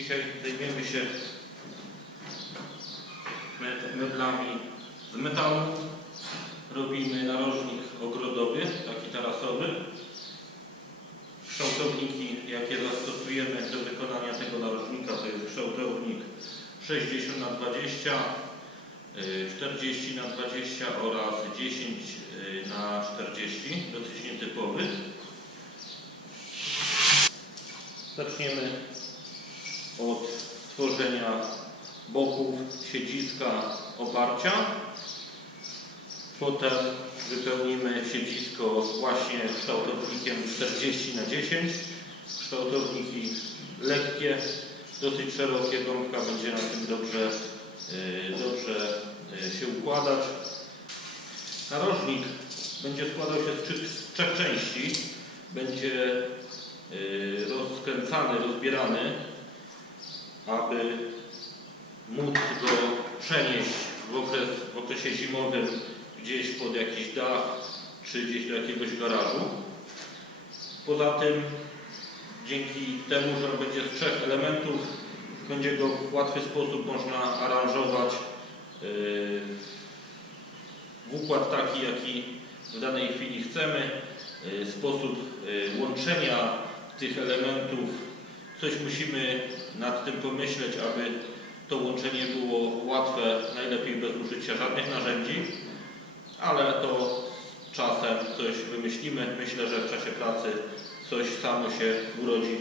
Dzisiaj zajmiemy się me- meblami z metalu. Robimy narożnik ogrodowy, taki tarasowy. Kształtowniki, jakie zastosujemy do wykonania tego narożnika, to jest kształtownik 60 na 20 y, 40 na 20 oraz 10 y, na 40, dosyć nietypowy. Zaczniemy stworzenia boków siedziska oparcia. Potem wypełnimy siedzisko właśnie kształtownikiem 40 na 10. Kształtowniki lekkie, dosyć szerokie, gąbka będzie na tym dobrze, y, dobrze y, się układać. Narożnik będzie składał się z trzech, z trzech części. Będzie y, rozkręcany, rozbierany, aby móc go przenieść w, okres, w okresie zimowym gdzieś pod jakiś dach czy gdzieś do jakiegoś garażu. Poza tym dzięki temu, że on będzie z trzech elementów, będzie go w łatwy sposób można aranżować yy, w układ taki, jaki w danej chwili chcemy. Yy, Sposób yy, łączenia tych elementów, coś musimy nad tym pomyśleć, aby to łączenie było łatwe, najlepiej bez użycia żadnych narzędzi, ale to czasem coś wymyślimy. Myślę, że w czasie pracy coś samo się urodzi.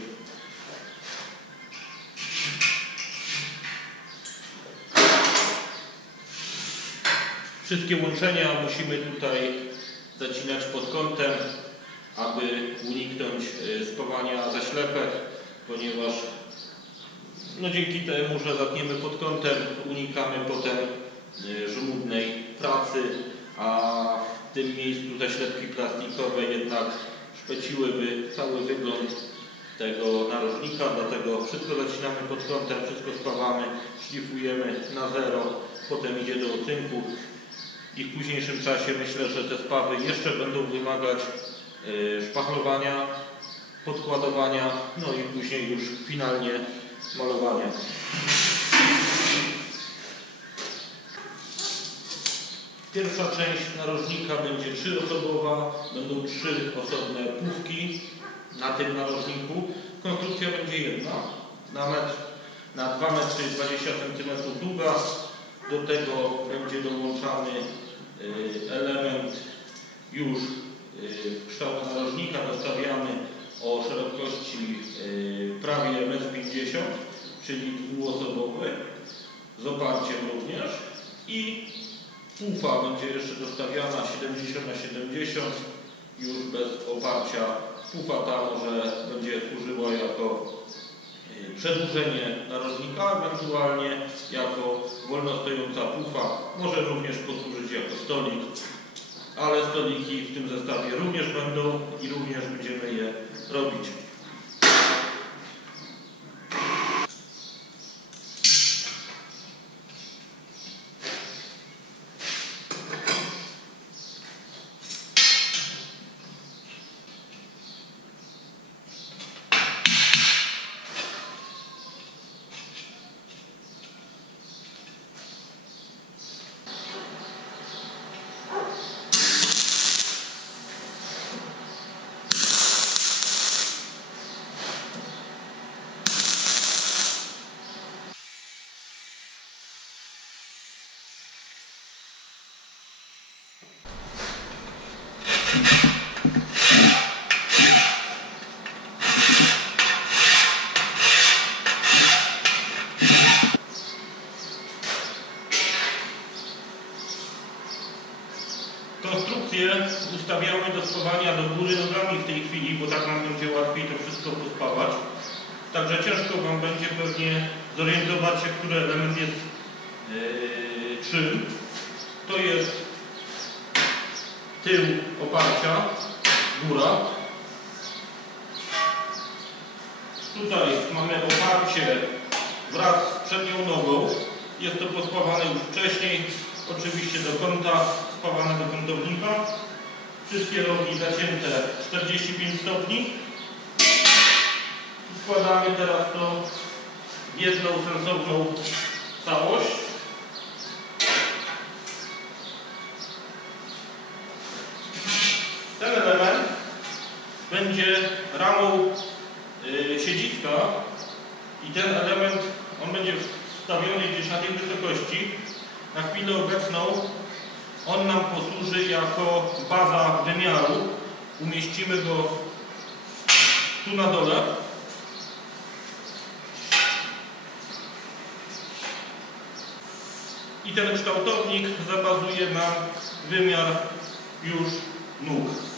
Wszystkie łączenia musimy tutaj zacinać pod kątem, aby uniknąć y, spawania zaślepek, ponieważ no dzięki temu, że zatniemy pod kątem, unikamy potem y, żmudnej pracy, a w tym miejscu zaślepki plastikowe jednak szpeciłyby cały wygląd tego narożnika, dlatego wszystko zacinamy pod kątem, wszystko spawamy, szlifujemy na zero, potem idzie do ocynku i w późniejszym czasie myślę, że te spawy jeszcze będą wymagać y, szpachlowania, podkładowania, no i później już finalnie malowania. Pierwsza część narożnika będzie trzyosobowa, będą trzy osobne pówki na tym narożniku. Konstrukcja będzie jedna, na, metr, na 2 metry 20 cm długa. Do tego będzie dołączany y, element już y, w kształt narożnika. Dostawiamy o szerokości y, prawie 1,50 m, czyli dwuosobowy, z oparciem również. I pufa będzie jeszcze dostawiana 70 na 70 już bez oparcia. Pufa ta może będzie służyła jako y, przedłużenie narożnika, ewentualnie jako wolno stojąca pufa. Może również posłużyć jako stolik, ale stoliki w tym zestawie również będą i również będziemy je robić. Konstrukcję ustawiamy do spawania do góry nogami w tej chwili, bo tak nam będzie łatwiej to wszystko pospawać. Także ciężko Wam będzie pewnie zorientować się, który element jest yy, czym. To jest tył oparcia, góra. Tutaj mamy wraz z przednią nogą. Jest to pospawane już wcześniej, oczywiście do kąta, spawane do kątownika. Wszystkie rogi zacięte 45 stopni. Składamy teraz to w jedną sensowną całość. Ten element będzie ramą y, siedziska i ten element, on będzie wstawiony gdzieś na tej wysokości. Na chwilę obecną on nam posłuży jako baza wymiaru. Umieścimy go tu na dole. I ten kształtownik zabazuje na wymiar już nóg.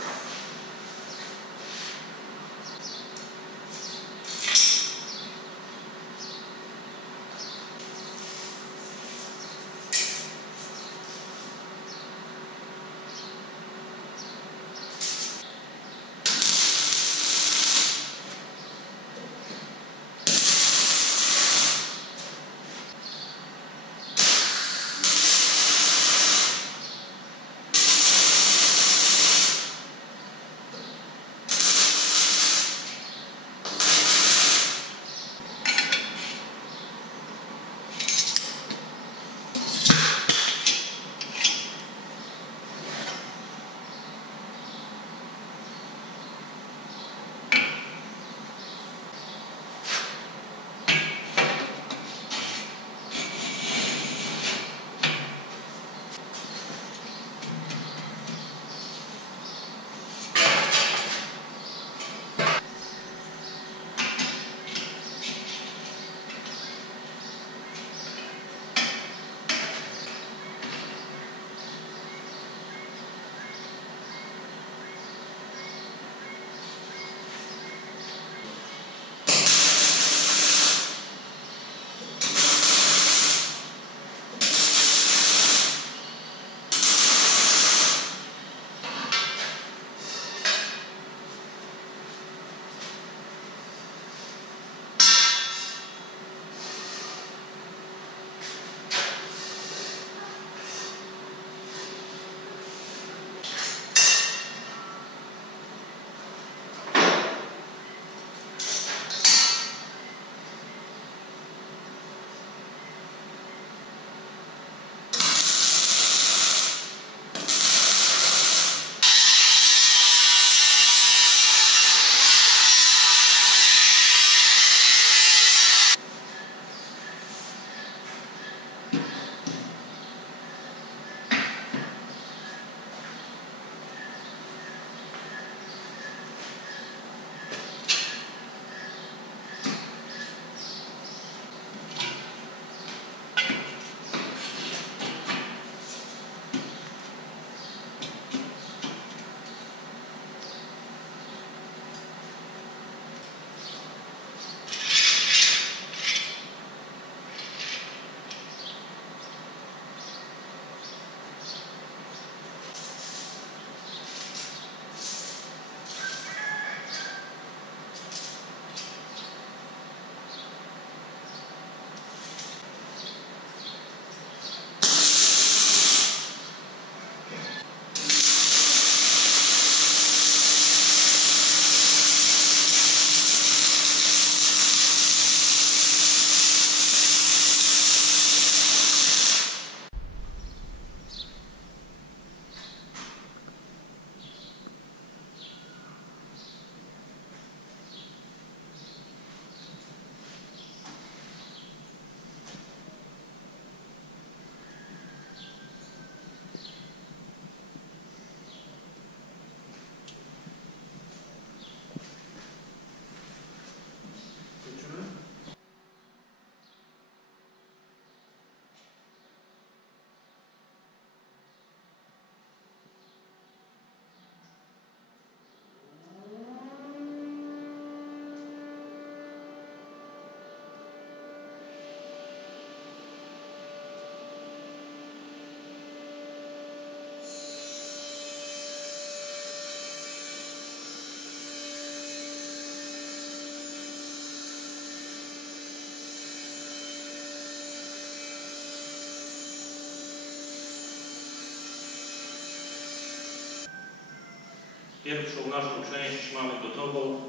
Pierwszą naszą część mamy gotową.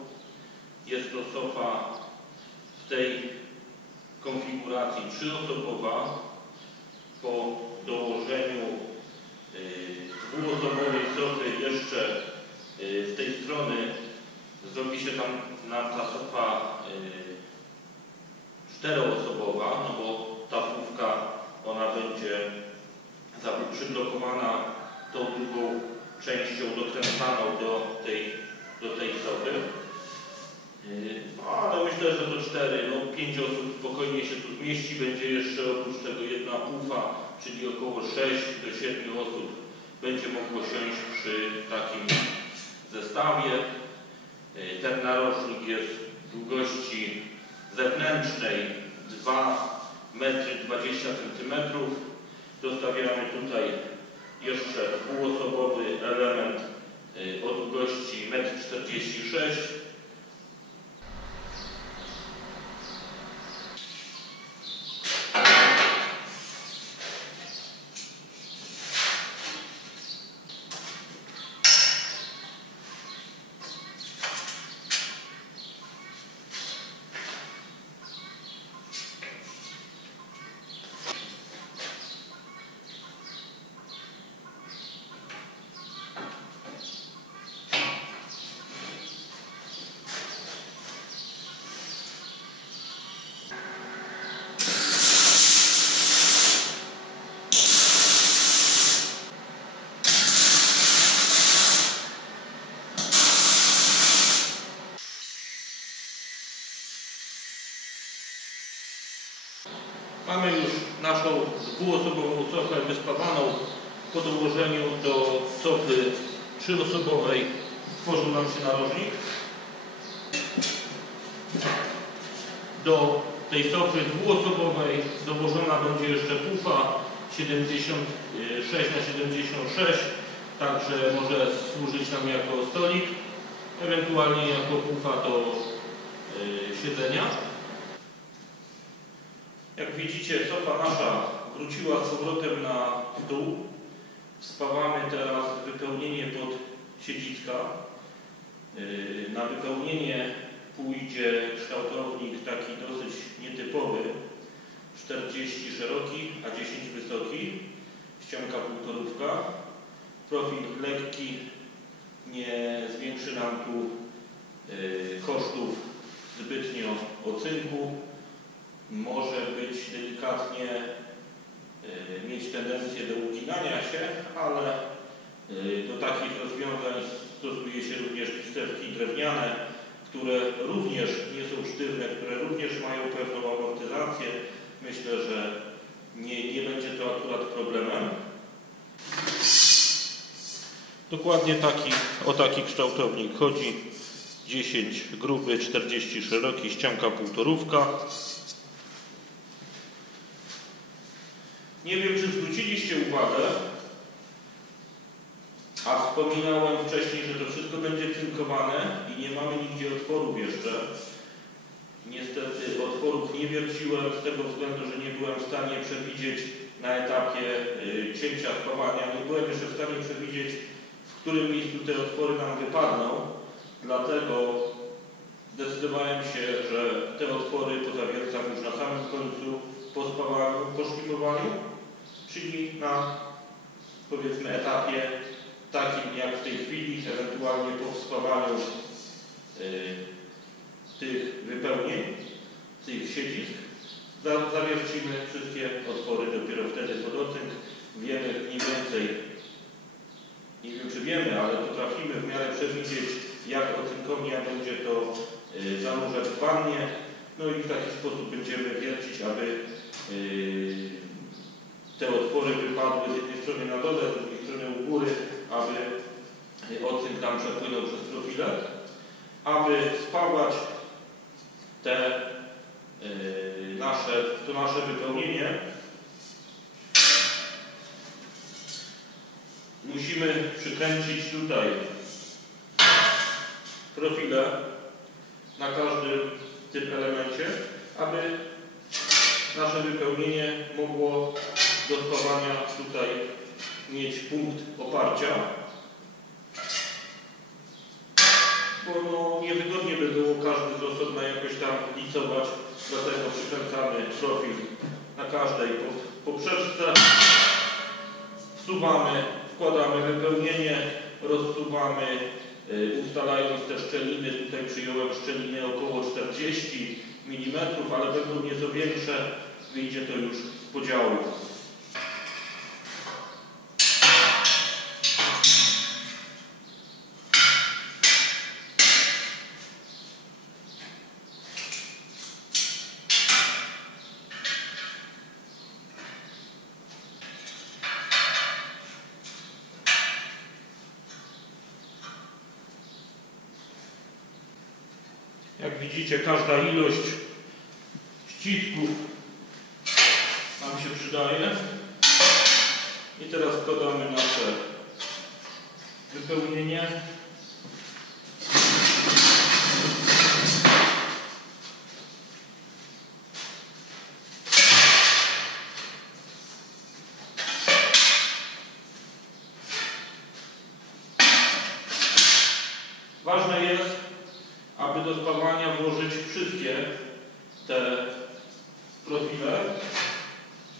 Jest to sofa w tej konfiguracji trzyosobowa po dołożeniu y, dwuosobowej sofy jeszcze y, z tej strony zrobi się tam nam ta sofa y, czteroosobowa, no bo ta płówka ona będzie przyblokowana tą drugą częścią dokręcaną do tej, do tej sofy. Yy, no, Ale myślę, że do cztery, no pięć osób spokojnie się tu zmieści. Będzie jeszcze oprócz tego jedna pufa, czyli około 6 do 7 osób będzie mogło siąść przy takim zestawie. Yy, Ten narożnik jest długości zewnętrznej 2 metry 20 cm. Dostawiamy tutaj jeszcze dwuosobowy element o długości 1,46 m. Mamy już naszą dwuosobową sofę wyspawaną. Po dołożeniu do sofy trzyosobowej tworzył nam się narożnik. Do tej sofy dwuosobowej dołożona będzie jeszcze pufa 76 na 76 także może służyć nam jako stolik, ewentualnie jako pufa do y, siedzenia. Jak widzicie, sofa nasza wróciła z powrotem na dół. Spawamy teraz wypełnienie pod siedziska. Yy, Na wypełnienie pójdzie kształtownik taki dosyć nietypowy. 40 szeroki, a 10 wysoki. Ścianka półtorówka. Profil lekki. Nie zwiększy nam tu yy, kosztów zbytnio ocynku może być delikatnie y, mieć tendencję do się, ale y, do takich rozwiązań stosuje się również listewki drewniane, które również nie są sztywne, które również mają pewną amortyzację. Myślę, że nie, nie będzie to akurat problemem. Dokładnie taki, o taki kształtownik chodzi. 10 gruby, 40 szeroki, ścianka półtorówka. Nie wiem, czy zwróciliście uwagę, a wspominałem wcześniej, że to wszystko będzie cynkowane i nie mamy nigdzie otworów jeszcze. Niestety otworów nie wierciłem z tego względu, że nie byłem w stanie przewidzieć na etapie y, cięcia spawania. Nie byłem jeszcze w stanie przewidzieć, w którym miejscu te otwory nam wypadną. Dlatego zdecydowałem się, że te otwory pozawiercam już na samym końcu po spawaniu, po szlifowaniu, czyli na powiedzmy etapie takim jak w tej chwili, ewentualnie po spawaniu y, tych wypełnień, tych siedzisk. Za- Zawiercimy wszystkie otwory dopiero wtedy pod ocynk. Wiemy mniej więcej, nie wiem czy wiemy, ale potrafimy w miarę przewidzieć jak ocynkownia będzie to y, zanurzać w wannie. No i w taki sposób będziemy wiercić, aby y, te otwory wypadły z z drugiej strony u góry, aby ocynk nam przepłynął przez profile, aby spawać te y, nasze, to nasze wypełnienie. Musimy przykręcić tutaj profile na każdym tym elemencie, aby nasze wypełnienie mogło do spawania tutaj mieć punkt oparcia. Bo no, niewygodnie by było każdy z osobna jakoś tam licować, dlatego przekręcamy profil na każdej po- poprzeczce. Wsuwamy, wkładamy wypełnienie, rozsuwamy, y, ustalając te szczeliny. Tutaj przyjąłem szczeliny około 40 mm, ale będą nieco większe. Wyjdzie to już z podziału. Jak widzicie, każda ilość ścisków nam się przydaje. I teraz wkładamy nasze wypełnienie. Ważne jest, aby do spawania włożyć wszystkie te profile,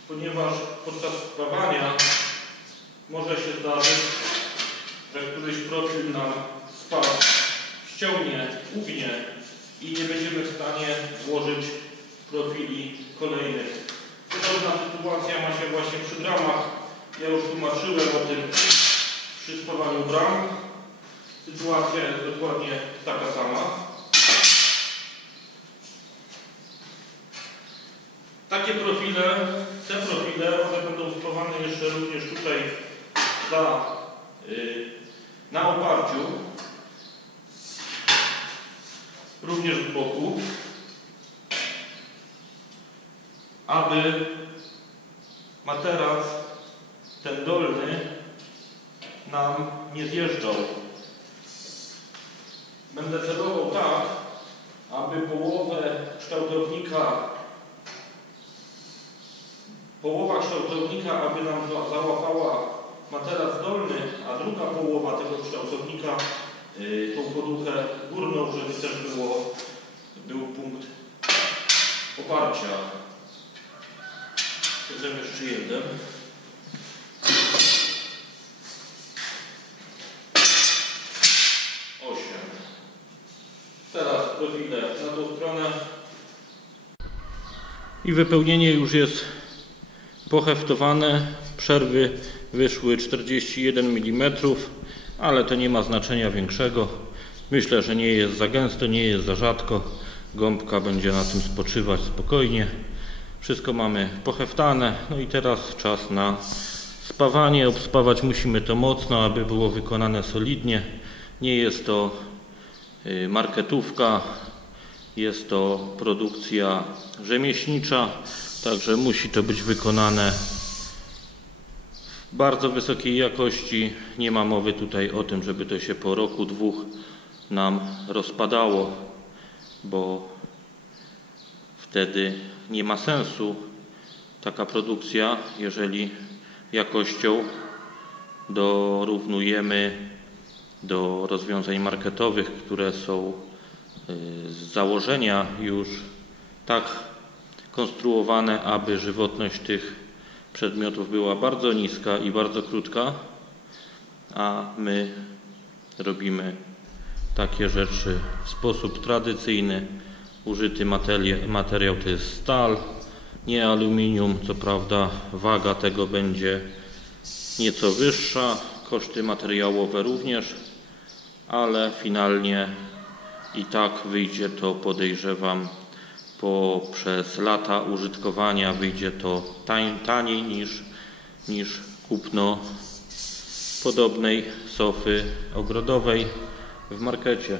ponieważ podczas spawania może się zdarzyć, że któryś profil nam spadł, ściągnie, ugnie i nie będziemy w stanie włożyć profili kolejnych. Podobna sytuacja ma się właśnie przy bramach. Ja już tłumaczyłem o tym przy spawaniu bram. Sytuacja jest dokładnie taka sama. Takie profile, te profile, one będą spawane jeszcze również tutaj za, y, na oparciu, również z boku, aby materac ten dolny nam nie zjeżdżał. Będę celował tak, aby połowę kształtownika, połowa kształtownika, aby nam za- załapała materac dolny, a druga połowa tego kształtownika tą poduchę górną, żeby też było, był punkt oparcia. Potem jeszcze jeden. Osiem. Teraz profile na tą stronę. I wypełnienie już jest poheftowane. Przerwy wyszły 41 mm, ale to nie ma znaczenia większego. Myślę, że nie jest za gęsto, nie jest za rzadko. Gąbka będzie na tym spoczywać spokojnie. Wszystko mamy poheftane. No i teraz czas na spawanie. Obspawać musimy to mocno, aby było wykonane solidnie. Nie jest to y, marketówka, jest to produkcja rzemieślnicza, także musi to być wykonane bardzo wysokiej jakości. Nie ma mowy tutaj o tym, żeby to się po roku, dwóch nam rozpadało, bo wtedy nie ma sensu taka produkcja, jeżeli jakością dorównujemy do rozwiązań marketowych, które są y, z założenia już tak konstruowane, aby żywotność tych przedmiotów była bardzo niska i bardzo krótka, a my robimy takie rzeczy w sposób tradycyjny. Użyty materia- materiał to jest stal, nie aluminium. Co prawda waga tego będzie nieco wyższa, koszty materiałowe również, ale finalnie i tak wyjdzie to, podejrzewam, poprzez lata użytkowania wyjdzie to tań, taniej niż, niż kupno podobnej sofy ogrodowej w markecie.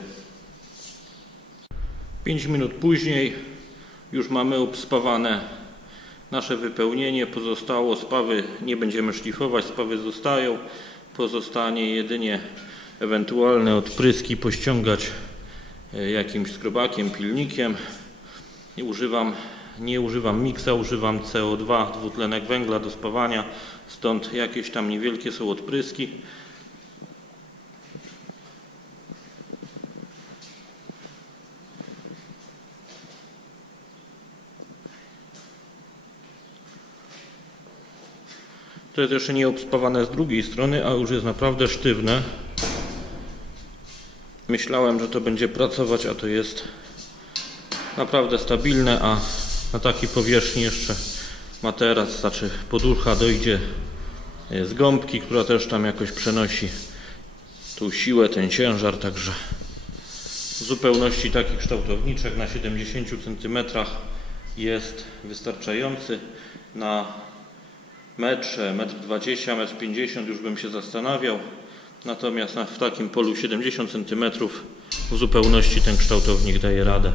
5 minut później już mamy obspawane nasze wypełnienie. Pozostało spawy, nie będziemy szlifować, spawy zostają. Pozostanie jedynie ewentualne odpryski pościągać e, jakimś skrobakiem, pilnikiem. Nie używam, nie używam miksa, używam CO2, dwutlenek węgla do spawania, stąd jakieś tam niewielkie są odpryski. To jest jeszcze nie obspawane z drugiej strony, a już jest naprawdę sztywne. Myślałem, że to będzie pracować, a to jest naprawdę stabilne, a na takiej powierzchni jeszcze materac, znaczy poducha dojdzie e, z gąbki, która też tam jakoś przenosi tą siłę, ten ciężar, także w zupełności taki kształtowniczek na 70 cm jest wystarczający. Na metrze, metr 20, metr 50 już bym się zastanawiał. Natomiast na, w takim polu 70 cm w zupełności ten kształtownik daje radę.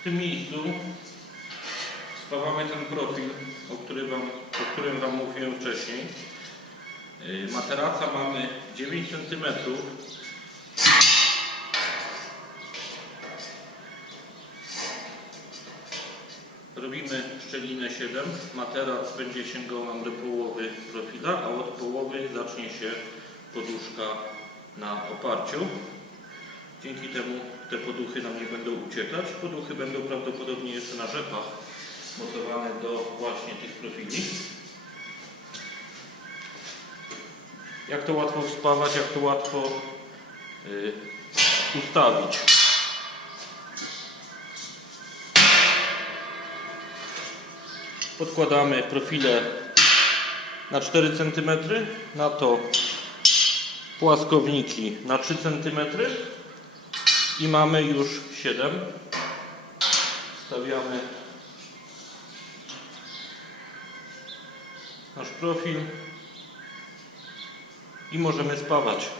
W tym miejscu spawamy ten profil, o którym Wam, o którym wam mówiłem wcześniej. Yy, Materaca mamy 9 cm. Robimy szczelinę 7. Materac będzie sięgał nam do połowy profila, a od połowy zacznie się poduszka na oparciu. Dzięki temu te poduchy nam nie będą uciekać. Poduchy będą prawdopodobnie jeszcze na rzepach mocowane do właśnie tych profili. Jak to łatwo wspawać, jak to łatwo y, ustawić. Podkładamy profile na 4 cm, na to płaskowniki na 3 cm i mamy już 7. Stawiamy nasz profil i możemy spawać.